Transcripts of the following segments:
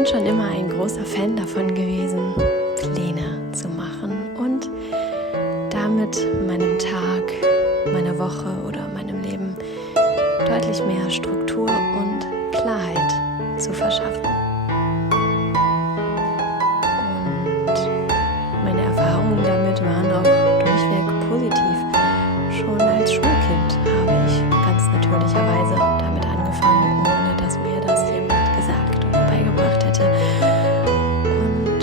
bin schon immer ein großer Fan davon gewesen, Pläne zu machen und damit meinem Tag, meiner Woche oder meinem Leben deutlich mehr Struktur und Klarheit zu verschaffen. Und meine Erfahrungen damit waren auch durchweg positiv. Schon als Schulkind habe ich ganz natürlicherweise damit angefangen, ohne dass mir das jemand gesagt oder beigebracht hätte. Und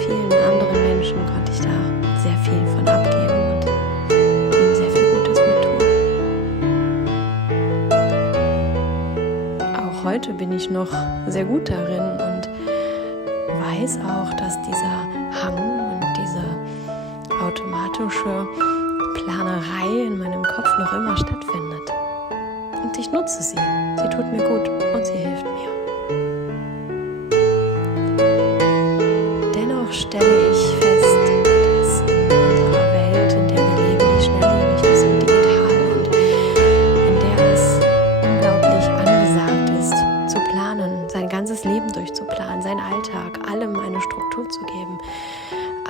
vielen anderen Menschen konnte ich da sehr viel von abgeben und ihnen sehr viel Gutes mittun. Auch heute bin ich noch sehr gut darin und weiß auch, dass dieser Hang und diese automatische Planerei in meinem Kopf noch immer stattfindet. Und ich nutze sie. Sie tut mir gut und sie hilft mir. Dennoch stelle ich fest, dass in unserer Welt, in der wir leben, die schnelllebig ist und digital und in der es unglaublich angesagt ist, zu planen, sein ganzes Leben durchzuplanen, seinen Alltag, allem eine Struktur zu geben,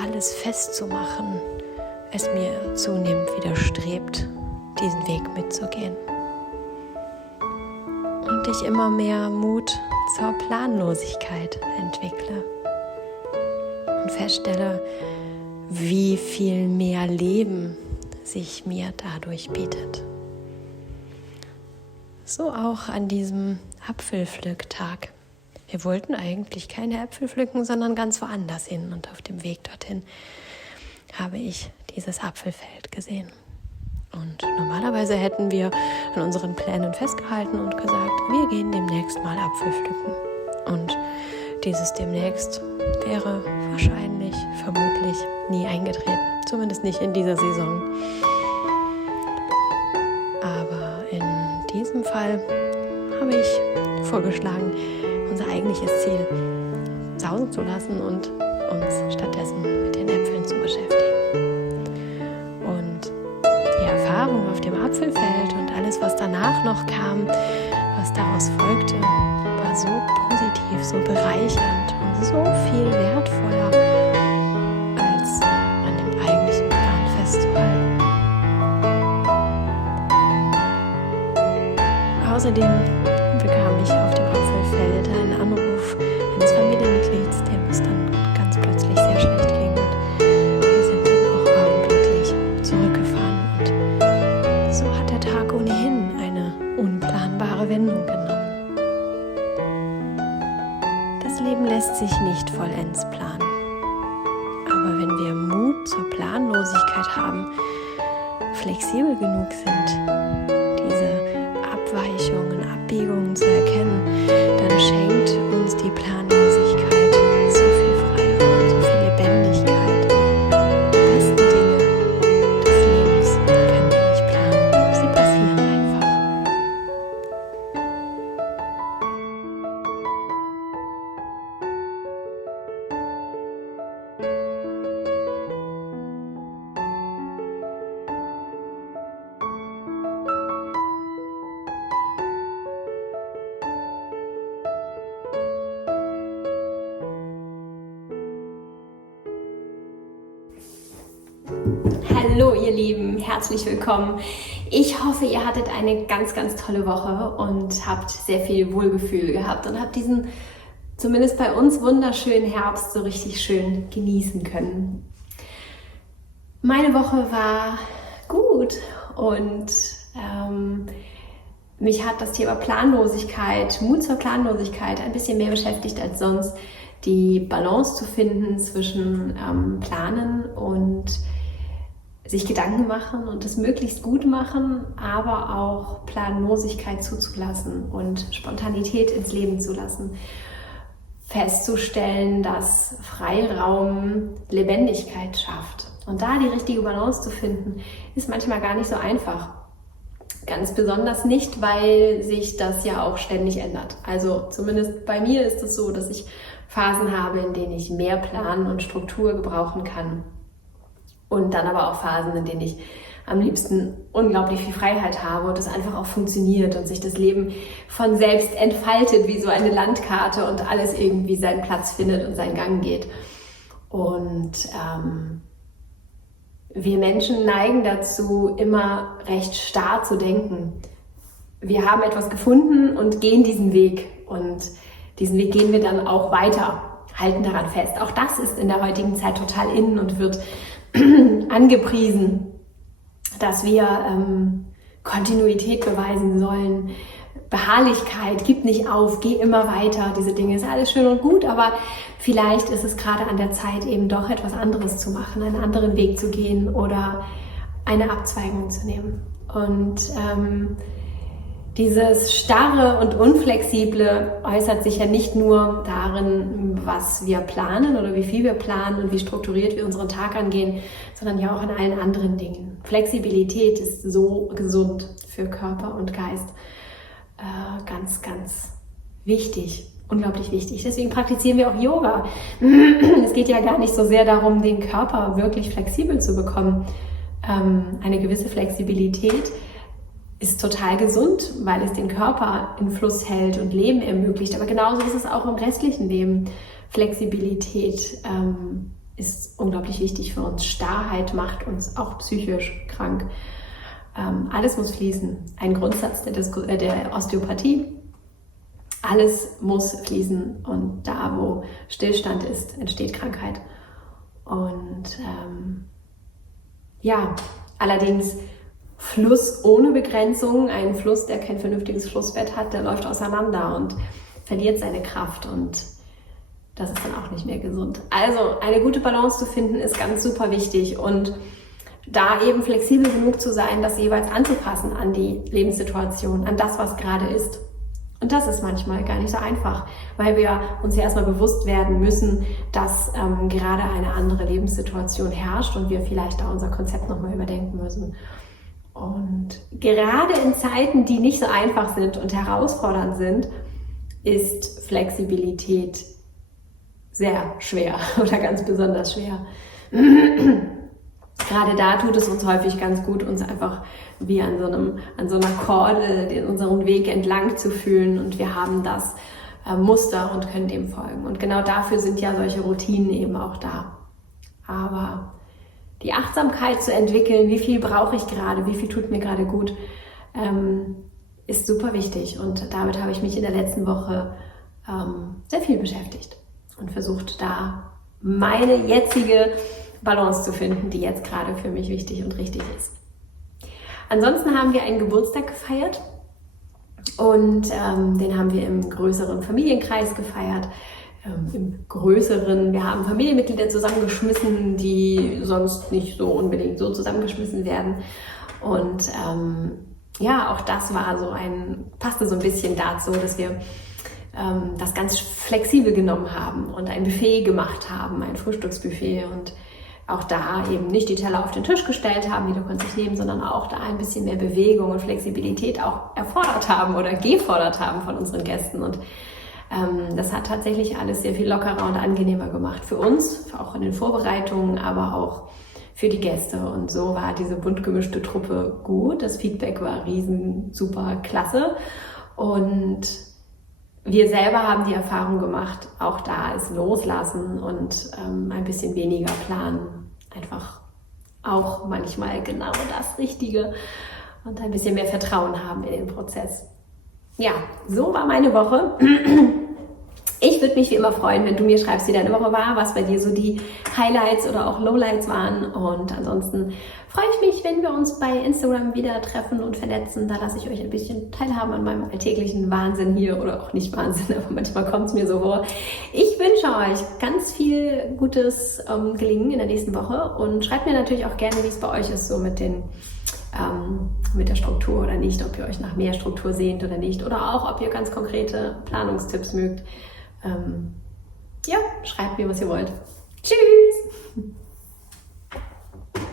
alles festzumachen, es mir zunehmend widerstrebt, diesen Weg mitzugehen. Und ich immer mehr Mut zur Planlosigkeit entwickle und feststelle, wie viel mehr Leben sich mir dadurch bietet. So auch an diesem Apfelpflücktag. Wir wollten eigentlich keine Äpfel pflücken, sondern ganz woanders hin. Und auf dem Weg dorthin habe ich dieses Apfelfeld gesehen. Und normalerweise hätten wir an unseren Plänen festgehalten und gesagt, wir gehen demnächst mal Apfel pflücken. Und dieses demnächst wäre wahrscheinlich, vermutlich nie eingetreten. Zumindest nicht in dieser Saison. Aber in diesem Fall habe ich vorgeschlagen, unser eigentliches Ziel sausen zu lassen und uns stattdessen mit den Äpfeln zu beschäftigen. Und die Erfahrung auf dem Apfelfeld und alles, was danach noch kam, was daraus folgte, war so positiv, so bereichernd und so viel wertvoller, als an dem eigentlichen Plan festzuhalten. Außerdem bekam ich auf dem Apfelfeld einen Anruf eines Familienmitglieds, dem es dann ganz plötzlich sehr schlecht ging und wir sind dann auch augenblicklich zurückgefahren und so hat der Tag ohnehin eine unplanbare Wendung genommen. Das Leben lässt sich nicht vollends planen, aber wenn wir Mut zur Planlosigkeit haben, flexibel genug sind, Abweichungen, Abbiegungen zu erkennen, dann schenkt uns die Planlosigkeit so viel Freiraum, so viel Lebendigkeit. Die besten Dinge des Lebens können wir nicht planen, sie passieren einfach. Hallo ihr Lieben, herzlich willkommen. Ich hoffe, ihr hattet eine ganz, ganz tolle Woche und habt sehr viel Wohlgefühl gehabt und habt diesen, zumindest bei uns, wunderschönen Herbst so richtig schön genießen können. Meine Woche war gut und mich hat das Thema Planlosigkeit, Mut zur Planlosigkeit ein bisschen mehr beschäftigt als sonst, die Balance zu finden zwischen Planen und sich Gedanken machen und es möglichst gut machen, aber auch Planlosigkeit zuzulassen und Spontanität ins Leben zu lassen. Festzustellen, dass Freiraum Lebendigkeit schafft. Und da die richtige Balance zu finden, ist manchmal gar nicht so einfach. Ganz besonders nicht, weil sich das ja auch ständig ändert. Also zumindest bei mir ist es so, dass ich Phasen habe, in denen ich mehr Plan und Struktur gebrauchen kann. Und dann aber auch Phasen, in denen ich am liebsten unglaublich viel Freiheit habe und es einfach auch funktioniert und sich das Leben von selbst entfaltet wie so eine Landkarte und alles irgendwie seinen Platz findet und seinen Gang geht. Und wir Menschen neigen dazu, immer recht starr zu denken. Wir haben etwas gefunden und gehen diesen Weg. Und diesen Weg gehen wir dann auch weiter, halten daran fest. Auch das ist in der heutigen Zeit total in und wird angepriesen, dass wir Kontinuität beweisen sollen. Beharrlichkeit, gib nicht auf, geh immer weiter. Diese Dinge ist alles schön und gut, aber vielleicht ist es gerade an der Zeit, eben doch etwas anderes zu machen, einen anderen Weg zu gehen oder eine Abzweigung zu nehmen. Und dieses Starre und Unflexible äußert sich ja nicht nur darin, was wir planen oder wie viel wir planen und wie strukturiert wir unseren Tag angehen, sondern ja auch in allen anderen Dingen. Flexibilität ist so gesund für Körper und Geist. Ganz, ganz wichtig, unglaublich wichtig. Deswegen praktizieren wir auch Yoga. Es geht ja gar nicht so sehr darum, den Körper wirklich flexibel zu bekommen. Eine gewisse Flexibilität ist total gesund, weil es den Körper in Fluss hält und Leben ermöglicht. Aber genauso ist es auch im restlichen Leben. Flexibilität ist unglaublich wichtig für uns. Starrheit macht uns auch psychisch krank. Alles muss fließen. Ein Grundsatz der Osteopathie. Alles muss fließen und da, wo Stillstand ist, entsteht Krankheit. Und allerdings Fluss ohne Begrenzung, ein Fluss, der kein vernünftiges Flussbett hat, der läuft auseinander und verliert seine Kraft und das ist dann auch nicht mehr gesund. Also eine gute Balance zu finden ist ganz super wichtig und da eben flexibel genug zu sein, das jeweils anzupassen an die Lebenssituation, an das, was gerade ist. Und das ist manchmal gar nicht so einfach, weil wir uns ja erstmal bewusst werden müssen, dass gerade eine andere Lebenssituation herrscht und wir vielleicht da unser Konzept nochmal überdenken müssen. Und gerade in Zeiten, die nicht so einfach sind und herausfordernd sind, ist Flexibilität sehr schwer oder ganz besonders schwer. Gerade da tut es uns häufig ganz gut, uns einfach wie an so einer Kordel unseren Weg entlang zu fühlen und wir haben das Muster und können dem folgen. Und genau dafür sind ja solche Routinen eben auch da. Aber die Achtsamkeit zu entwickeln, wie viel brauche ich gerade, wie viel tut mir gerade gut, ist super wichtig. Und damit habe ich mich in der letzten Woche sehr viel beschäftigt und versucht, da meine jetzige Balance zu finden, die jetzt gerade für mich wichtig und richtig ist. Ansonsten haben wir einen Geburtstag gefeiert und den haben wir im größeren Familienkreis gefeiert. Wir haben Familienmitglieder zusammengeschmissen, die sonst nicht so unbedingt so zusammengeschmissen werden. Und auch das war passte so ein bisschen dazu, dass wir das ganz flexibel genommen haben und ein Buffet gemacht haben, ein Frühstücksbuffet und auch da eben nicht die Teller auf den Tisch gestellt haben, jeder konnte sich nehmen, sondern auch da ein bisschen mehr Bewegung und Flexibilität auch erfordert haben oder gefordert haben von unseren Gästen. Und das hat tatsächlich alles sehr viel lockerer und angenehmer gemacht für uns, auch in den Vorbereitungen, aber auch für die Gäste. Und so war diese bunt gemischte Truppe gut. Das Feedback war super klasse. Und wir selber haben die Erfahrung gemacht, auch da ist Loslassen und ein bisschen weniger planen. Einfach auch manchmal genau das Richtige und ein bisschen mehr Vertrauen haben in den Prozess. Ja, so war meine Woche. Ich würde mich wie immer freuen, wenn du mir schreibst, wie deine Woche war, was bei dir so die Highlights oder auch Lowlights waren. Und ansonsten freue ich mich, wenn wir uns bei Instagram wieder treffen und vernetzen. Da lasse ich euch ein bisschen teilhaben an meinem alltäglichen Wahnsinn hier oder auch nicht Wahnsinn, aber manchmal kommt es mir so vor. Ich wünsche euch ganz viel gutes Gelingen in der nächsten Woche und schreibt mir natürlich auch gerne, wie es bei euch ist, so mit der Struktur oder nicht, ob ihr euch nach mehr Struktur sehnt oder nicht oder auch, ob ihr ganz konkrete Planungstipps mögt. Schreibt mir, was ihr wollt. Tschüss!